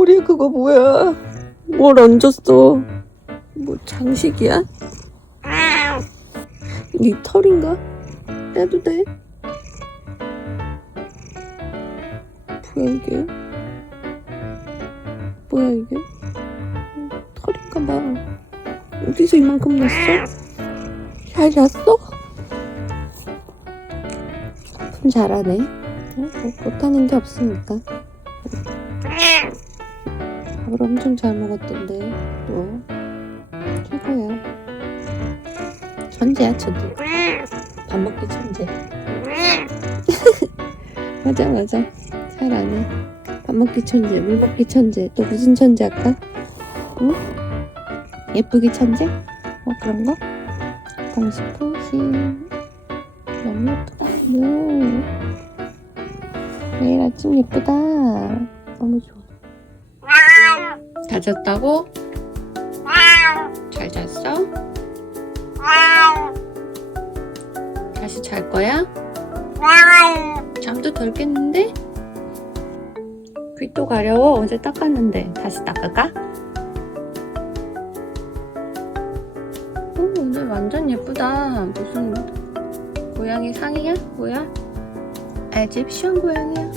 머리에 그거 뭐야? 뭘 얹었어? 뭐 장식이야? 네 털인가? 떼도 돼? 뭐야 이게? 뭐야 이게? 털인가 봐. 어디서 이만큼 났어? 잘 잤어? 참 잘하네. 못하는 게 없으니까. 밥을 엄청 잘 먹었던데 또 최고야. 천재야 천재. 밥 먹기 천재. 맞아 맞아. 잘하네. 밥 먹기 천재, 물 먹기 천재. 또 무슨 천재 할까? 응? 예쁘기 천재? 뭐 그런 거? 퐁신퐁신. 너무 예쁘다. 뭐. 매일 아침 예쁘다. 너무 좋아. 잘 잤다고? 잘 잤어? 다시 잘 거야? 잠도 덜 깼는데? 귀도 가려워. 어제 닦았는데. 다시 닦을까? 오, 오늘 완전 예쁘다. 무슨 고양이 상이야? 뭐야? 에집션 고양이야.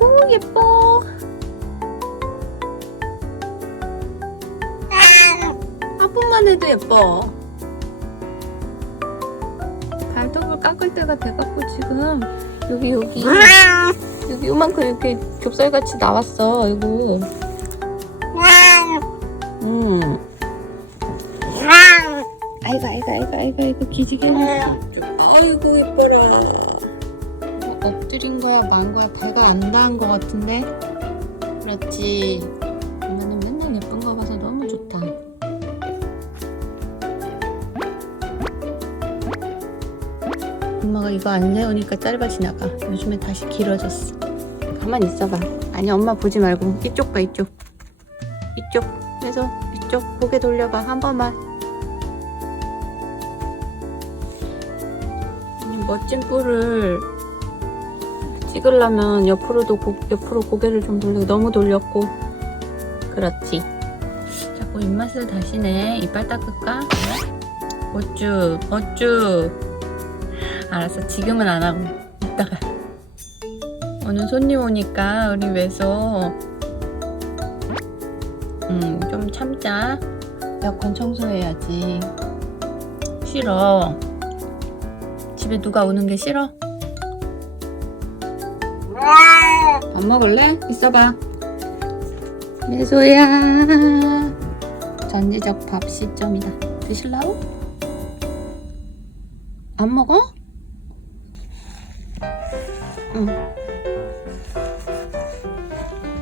오, 예뻐. 한 번만 해도 예뻐. 발톱을 깎을 때가 돼갖고 지금 여기 여기. 여기 요만큼 이렇게 좁쌀같이 나왔어. 이거. 음. 아이고 아이고 아이고 아이고 아이고 기지개. 아이고 예뻐라. 엎드린 거야 만 거야. 배가 안 닿은 거 같은데? 그렇지 엄마가 이거 안 내오니까 짧아지나봐 요즘에 다시 길어졌어. 가만 있어봐. 아니 엄마 보지 말고 이쪽 봐 이쪽. 이쪽 그래서 이쪽 고개 돌려봐. 한 번만. 이 멋진 뿔을 찍으려면 옆으로도 고, 옆으로 고개를 좀 돌리고 너무 돌렸고. 그렇지. 자꾸 입맛을 다시네. 이빨 닦을까? 어쭈 어쭈 알았어 지금은 안 하고 이따가 오늘 손님 오니까 우리 왜서 음, 좀 참자. 에어컨 청소해야지. 싫어. 집에 누가 오는 게 싫어? 밥 먹을래? 있어봐. 매소야. 전지적 밥 시점이다. 드실라고? 안 먹어? 응.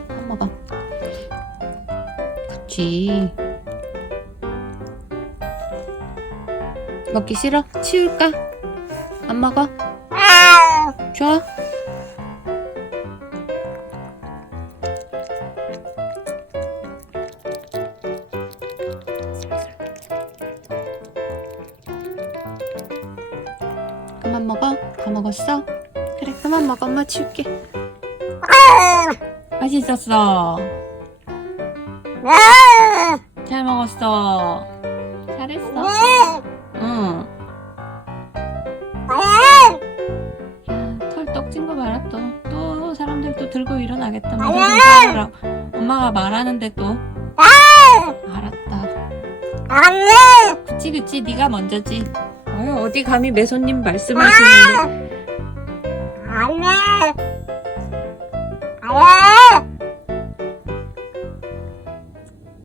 안 먹어. 그치. 먹기 싫어? 치울까? 안 먹어? 좋아? 그만 먹어? 다 먹었어? 그래 그만 먹어. 엄마 치울게. 맛있었어. 잘 먹었어. 잘했어. 응. 야, 털 떡진 거 봐라 또. 또 사람들 또 들고 일어나겠다. 살아라. 엄마가 말하는데 또. 알았다. 그치 그치. 네가 먼저지. 아유 어디 감히 매 손님 말씀하시는데. Anh ơi Anh ơi